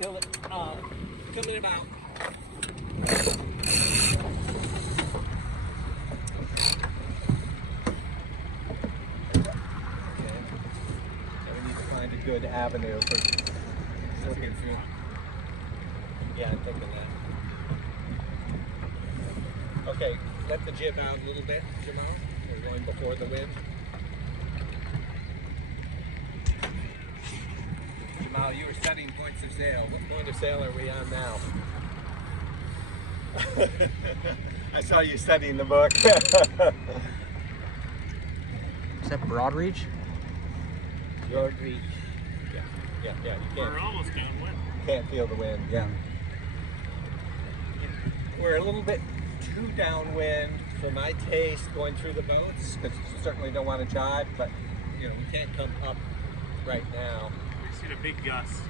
till it coming about. Find a good avenue for slipping through. Yeah, I'm thinking that. Okay, let the jib out a little bit, Jamal. We're going before the wind. Jamal, you were studying points of sail. What point of sail are we on now? I saw you studying the book. Is that broad reach? Broad reach. Yeah, you can't. We're almost downwind. Can't feel the wind, yeah. We're a little bit too downwind for my taste going through the boats, because you certainly don't want to jibe, but you know, we can't come up right now. We've seen a big gust.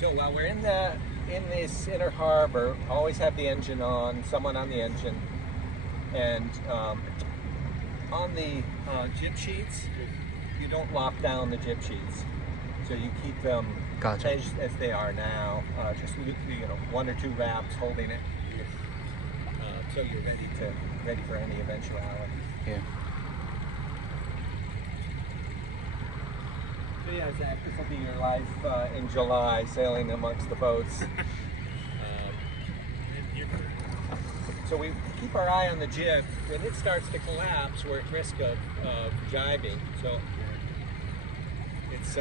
So while we're in this inner harbor, always have the engine on, someone on the engine, and on the jib sheets, you don't lock down the jib sheets, so you keep them as they are now. Just one or two wraps holding it, so you're ready for any eventuality. Yeah. So yeah, Zach, this will be your life in July, sailing amongst the boats. So we keep our eye on the jib. When it starts to collapse, we're at risk of jibing. So it's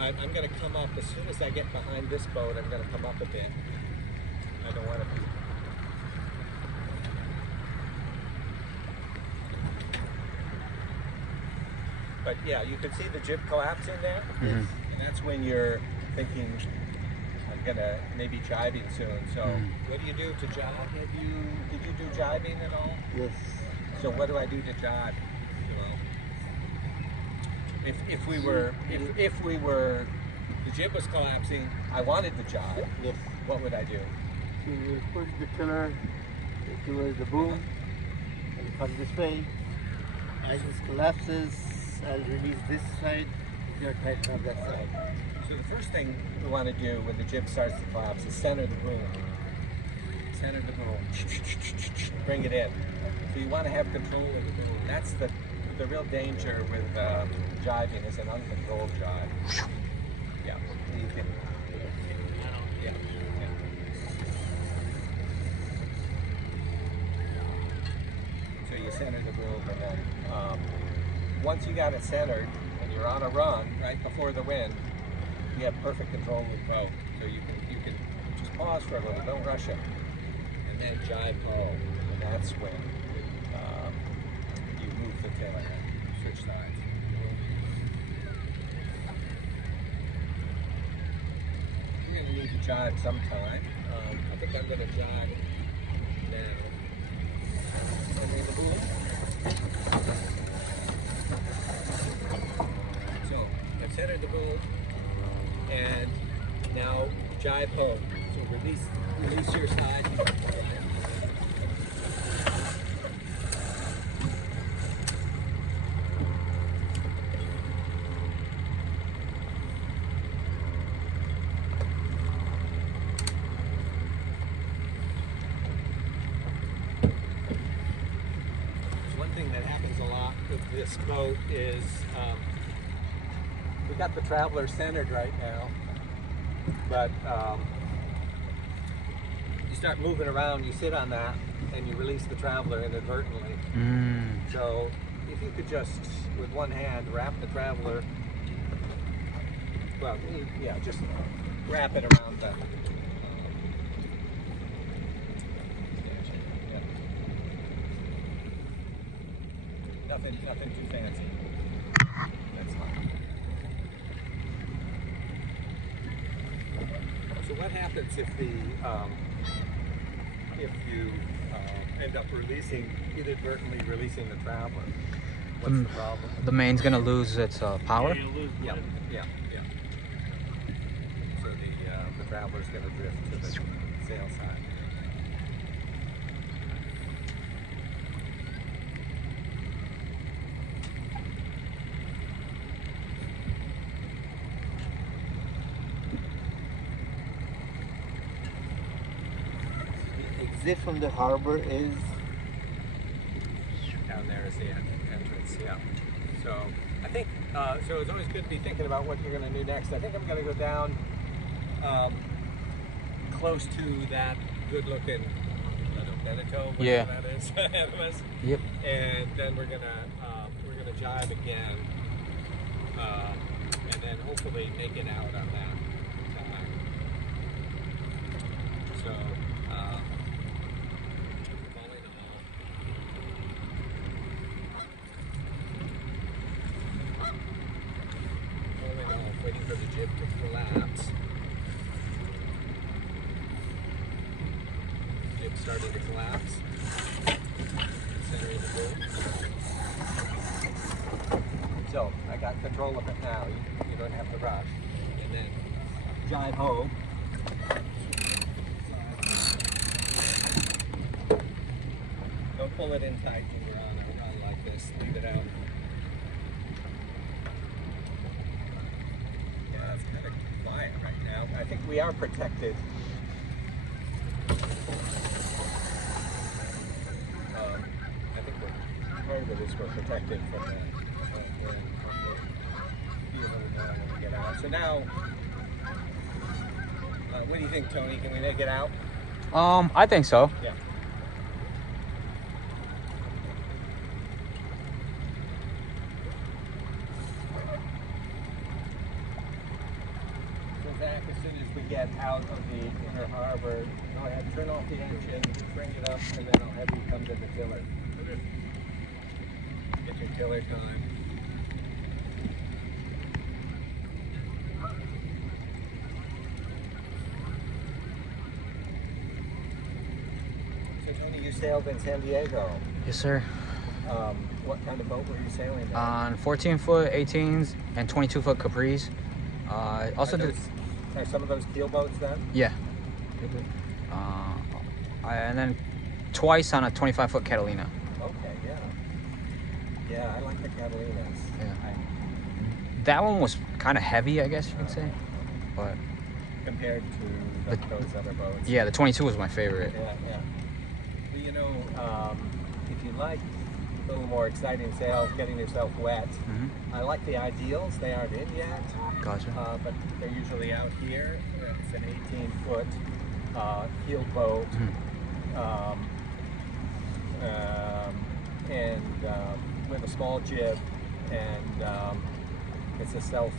I'm going to come up as soon as I get behind this boat. I'm going to come up a bit. I don't want to be. But yeah, you can see the jib collapsing there. Mm-hmm. And that's when you're thinking, I'm gonna maybe jibing soon. So what do you do to jibe? Did you do jibing at all? Yes. So what do I do to jibe? If we were the jib was collapsing, I wanted to jibe. Yes. What would I do? So you push the tiller towards the boom and come this way. As this collapses, I'll release this side. You're tighten on that side. So the first thing we want to do when the jib starts to collapse is center the boom. Center the boom. Bring it in. So you want to have control of the boom. That's the real danger with jibing is an uncontrolled jibe. Yeah. You can, yeah. So you center the boom, and then once you got it centered and you're on a run right before the wind, you have perfect control of the boat. So you can just pause for a little, don't rush it, and then jibe home. And that's when you move the tiller and switch sides. You're going to need to jibe sometime. I think I'm going to jibe now. Center the boom. So I've centered the boom, and now jibe home. So release your side. One thing that happens a lot with this boat is we got the Traveler centered right now, but you start moving around, you sit on that, and you release the Traveler inadvertently. So if you could just, with one hand, wrap the Traveler, well, yeah, just wrap it around the Nothing too fancy. That's fine. So what happens if you end up inadvertently releasing the Traveler? What's the problem? The main's gonna lose its power. Yeah, you'll lose Yeah. wind. So the Traveler's going to drift to the sail side. exit from the harbor is down there is the entrance. Yeah. So I think so. It's always good to be thinking about what you're going to do next. I think I'm going to go down close to that good-looking Beneteau, Yeah. whatever that is, ahead of us. Yep. And then we're gonna jibe again, and then hopefully make it out on that. So, all in all, waiting for the jib to collapse. Jib starting to collapse. Center of the boom. So I got control of it now. You don't have to rush. And then jibe home. Don't pull it in tight when you're on like this. Leave it out. Yeah, it's kind of quiet right now. I think we are protected. I think part of it is we're protected from that. Be a little more when we get out. So now, what do you think, Tony? Can we make it out? I think so. Yeah. So Zach, as soon as we get out of the inner harbor, go ahead, turn off the engine, bring it up, and then I'll have you come to the tiller. Get your tiller time. So Tony, you sailed in San Diego. Yes, sir. What kind of boat were you sailing on? On 14-foot 18s and 22-foot Capris. Also did. Are some of those keel boats then? Yeah. And then twice on a 25-foot Catalina. Okay, yeah. Yeah, I like the Catalinas. Yeah. That one was kind of heavy, I guess you could say. But Compared to those other boats. yeah, the 22 was my favorite. Yeah, yeah. Well, you know, if you like a little more exciting sails, getting yourself wet, Mm-hmm. I like the Ideals. They aren't in yet, Gotcha. but they're usually out here. It's an 18-foot keel boat. With a small jib, and it's a self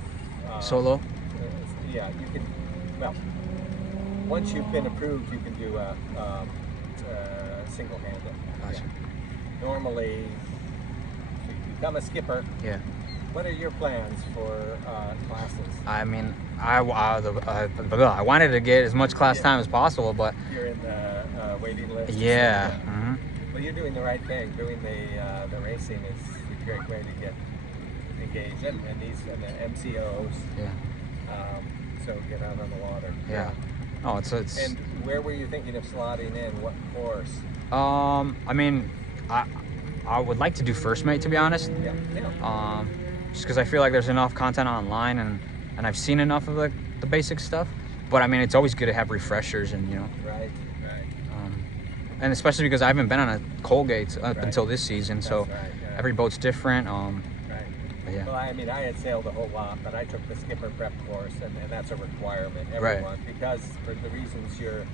Solo? yeah, you can. Well, once you've been approved, you can do a single handle. Gotcha. Yeah. Normally, if you become a skipper, Yeah. what are your plans for classes? I mean, I wanted to get as much class time as possible, but You're in the waiting list. yeah. Well, you're doing the right thing. Doing the racing is a great way to get engaged, and the MCOs. Yeah. So get out on the water. Yeah. Oh, it's. And where were you thinking of slotting in? What course? I mean, I would like to do first mate, to be honest. Yeah. Yeah. Just because I feel like there's enough content online and I've seen enough of the basic stuff. But I mean, it's always good to have refreshers and Right. and especially because I haven't been on a Colgate up Right. until this season, so That's right, yeah. every boat's different. Right. But yeah. Well, I mean, I had sailed a whole lot, but I took the skipper prep course, and that's a requirement. Right. Everyone, because for the reasons you're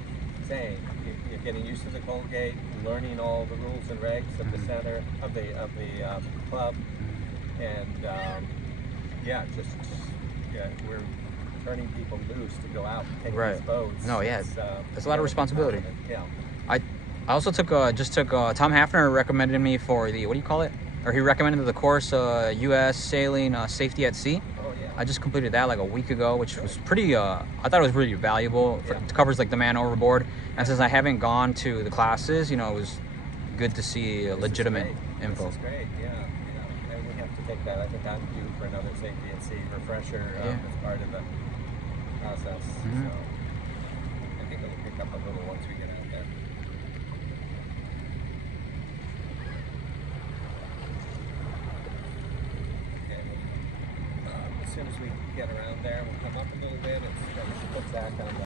saying, you're getting used to the Colgate, learning all the rules and regs of the center of the club, and we're turning people loose to go out and take Right. these boats. No, yeah, it's a lot of responsibility. Yeah. I also took Tom Hafner recommended me for the, what do you call it? Or he recommended the course U.S. Sailing Safety at Sea. Oh yeah. I just completed that like a week ago, which was pretty. I thought it was really valuable. Yeah. It covers like the man overboard, and since I haven't gone to the classes, it was good to see legitimate info. This is great, yeah. And we have to take that. I think I'm due for another safety at sea refresher Yeah. as part of the process. Mhm. So I think it'll pick up a little once we get out there. Okay. As soon as we get around there, we'll come up a little bit and put Zach on the